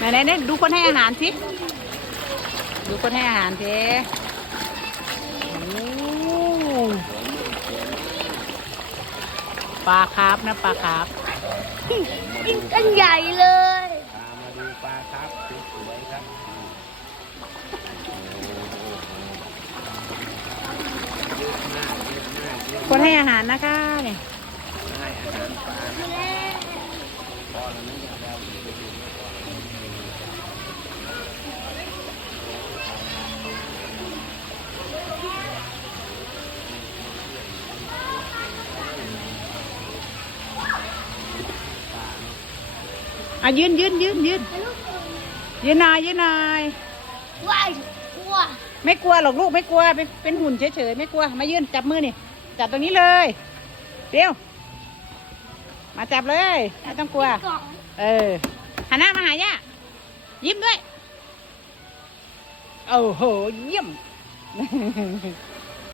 ไหนไหนไหนดูคนให้อาหารสิ ดูคนให้อาหารสิโอ้ปลาคาร์ฟนะปลาคาร์ฟกินกันใหญ่เลยพามาดูปลาครับสวยๆครับเยอะมากเยอะมากเยอะคนให้อาหารนะคะเนี่ยให้อาหารปลานะพอแล้วนะอย่าเราไปดู อะยืนยืนยืนยืนยืนหนายยืนหนายว้ายกลัวไม่กลัวหรอกลูกไม่กลัวเป็นเป็นหุ่นเฉยๆไม่กลัวมายืนจับมือนี่จับตรงนี้เลยเดี๋ยวมาจับเลยไม่ต้องกลัว กล่องเออหันหน้ามาหาย่ายิ้มด้วยโอ้โหเยี่ยม